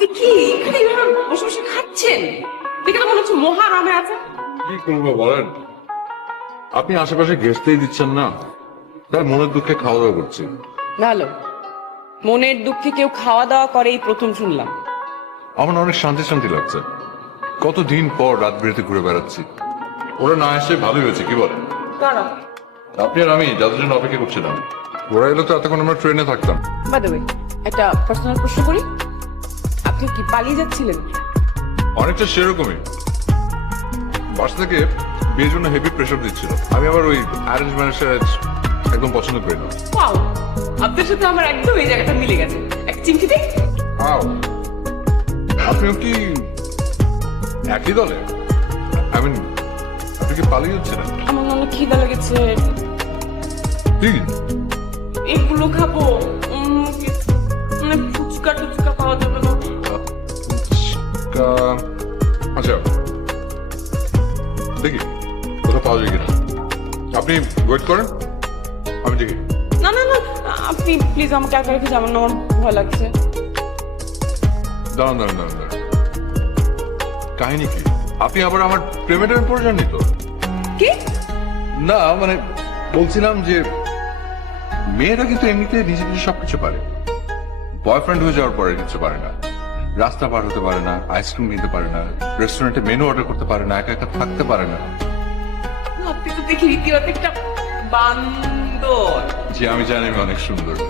আপনি কি এখানে এভাবে বসে বসে খাচ্ছেন? দেখে তো মনে হচ্ছে মহারামে আছে। কি করবো বলেন, আপনি আশেপাশে ঘেসতেই দিচ্ছেন না, তার মনের দুঃখে খাওয়া দাওয়া করছি। ভালো, মনের দুঃখে কেউ খাওয়া দাওয়া করে এই প্রথম শুনলাম। আমার না অনেক শান্তি শান্তি লাগছে। কতদিন পর রাত বেরোতে ঘুরে বেড়াচ্ছি। ওরা না এসে ভালোই হয়েছে, কি বলেন? কারণ আপনি আর আমি যাদের জন্য অপেক্ষা করছিলাম, ওরা এলে তো এতক্ষণ আমরা ট্রেনে থাকতাম। বাই দ্য ওয়ে, একটা পার্সোনাল প্রশ্ন করি, আপনি কি পালিয়ে যাচ্ছিলেন? অনেকটা সেরকমই। বাসা থেকে বিয়ের জন্য হেভি প্রেশার দিচ্ছিল। আমি আবার ওই অ্যারেঞ্জ ম্যারেজ একদম পছন্দ করি না। ওয়াও, আপনার সাথে আমার একদম এই জায়গাটা মিলে গেছে। এক চিমটি দিই। আও, আপনিও কি একই দলে? আই মিন, আপনি কি পালিয়ে যাচ্ছিলেন? আমার অনেক খিদা লেগেছে, ঠিক এগুলো খাবো। ফুচকা টুচকা পাওয়া যাবে না? আচ্ছা, দেখি কোথাও পাওয়া যায় কিনা। আপনি ওয়েট করেন, আমি দেখি। না না না, আপনি প্লিজ আমাকে একা রেখে যাবেন না, আমার ভয় লাগছে। দাঁড়ান দাঁড়ান দাঁড়ান দাঁড়ান, কাহিনী কি? আপনি আবার আমার প্রেমের পড়ে যাননি তো? কি? না মানে বলছিলাম যে মেয়েরা কিন্তু এমনিতে নিজে নিজে সবকিছু পারে। বয়ফ্রেন্ড হয়ে যাওয়ার পরে কিছু পারে না। রাস্তা পার হতে পারে না, আইসক্রিম নিতে পারে না, রেস্টুরেন্টে মেনু অর্ডার করতে পারে না, একা একা থাকতে পারে না। আপনি তো দেখি রীতিমতো একটা বান্দর। যে আমি জানি আমি অনেক সুন্দর।